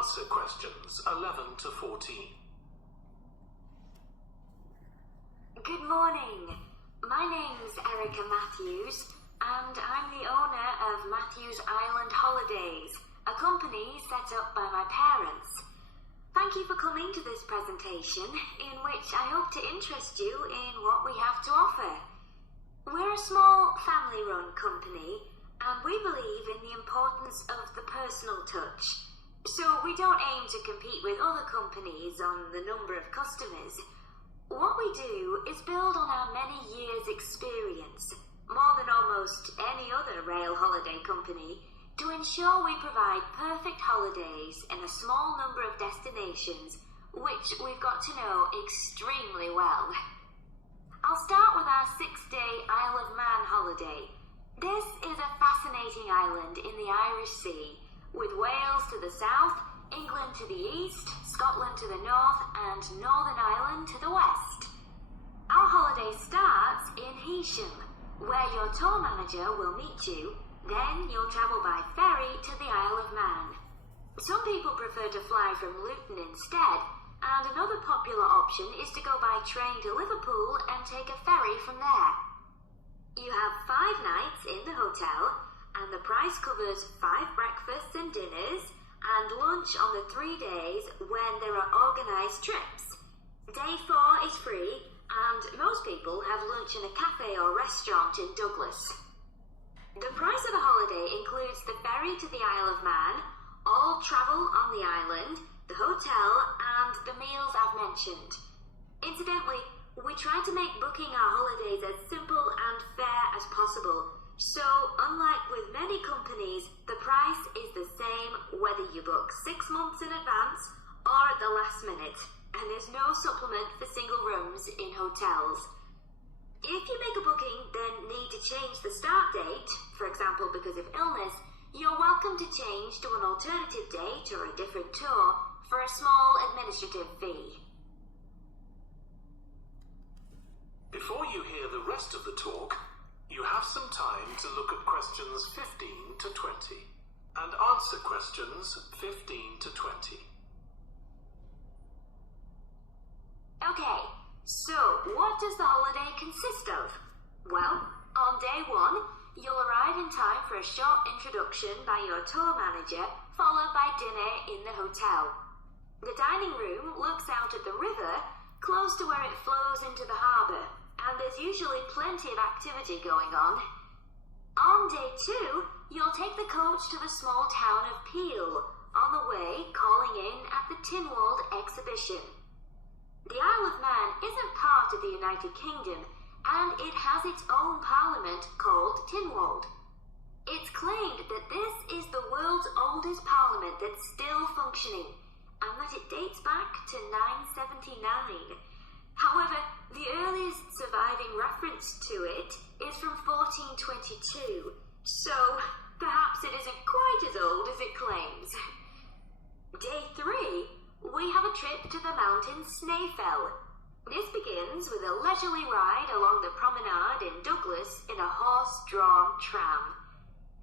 answer questions 11 to 14. Good morning. My name's Erica Matthews, and I'm the owner of Matthews Island Holidays, a company set up by my parents. Thank you for coming to this presentation, in which I hope to interest you in what we have to offer. We're a small family-run company, and we believe in the importance of the personal touch. So we don't aim to compete with other companies on the number of customers. What we do is build on our many years' experience, more than almost any other rail holiday company, to ensure we provide perfect holidays in a small number of destinations, which we've got to know extremely well. I'll start with our 6-day Isle of Man holiday. This is a fascinating island in the Irish Sea, with Wales to the south, England to the east, Scotland to the north, and Northern Ireland to the west. Our holiday starts in Heysham, where your tour manager will meet you. Then you'll travel by ferry to the Isle of Man. Some people prefer to fly from Luton instead, and another popular option is to go by train to Liverpool and take a ferry from there. You have 5 nights in the hotel, and the price covers 5 breakfasts and dinners, and lunch on the 3 days when there are organised trips. Day 4 is free, and most people have lunch in a cafe or restaurant in Douglas. The price of the holiday includes the ferry to the Isle of Man, all travel on the island, the hotel, and the meals I've mentioned. Incidentally, we try to make booking our holidays as simple and fair as possible. So, unlike with many companies, the price is the same whether you book 6 months in advance or at the last minute, and there's no supplement for single rooms in hotels. If you make a booking, then need to change the start date, for example because of illness, you're welcome to change to an alternative date or a different tour for a small administrative fee. Before you hear the rest of the talk, you have some time to look at questions 15 to 20 and answer questions 15 to 20. Okay, so what does the holiday consist of? Well, on day 1, you'll arrive in time for a short introduction by your tour manager, followed by dinner in the hotel. The dining room looks out at the river, close to where it flows into the harbour, and there's usually plenty of activity going on. On day 2, you'll take the coach to the small town of Peel, on the way calling in at the Tynwald exhibition. The Isle of Man isn't part of the United Kingdom, and it has its own parliament called Tynwald. It's claimed that this is the world's oldest parliament that's still functioning, and that it dates back to 979. However, the earliest surviving reference to it is from 1422, so perhaps it isn't quite as old as it claims. Day 3, we have a trip to the mountain Snaefell. This begins with a leisurely ride along the promenade in Douglas in a horse-drawn tram.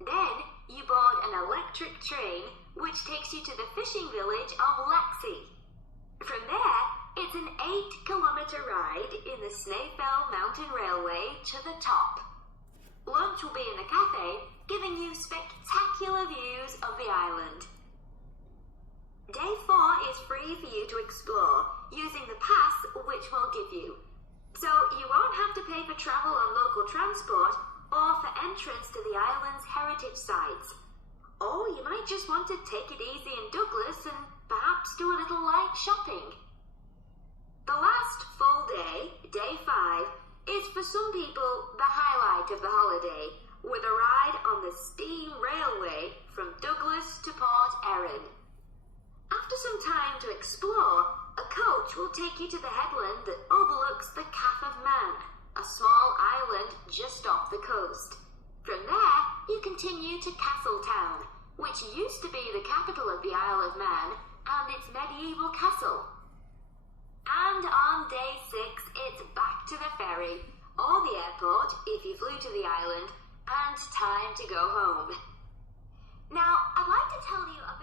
Then you board an electric train which takes you to the fishing village of Lexie. From there, it's an 8-kilometre ride in the Snaefell Mountain Railway to the top. Lunch will be in a cafe, giving you spectacular views of the island. Day 4 is free for you to explore, using the pass which we'll give you. So you won't have to pay for travel on local transport or for entrance to the island's heritage sites. Or you might just want to take it easy in Douglas and perhaps do a little light shopping. The last full day, day 5, is for some people the highlight of the holiday, with a ride on the steam railway from Douglas to Port Erin. After some time to explore, a coach will take you to the headland that overlooks the Calf of Man, a small island just off the coast. From there, you continue to Castletown, which used to be the capital of the Isle of Man and its medieval castle. And on day 6, it's back to the ferry, or the airport if you flew to the island, and time to go home. Now, I'd like to tell you about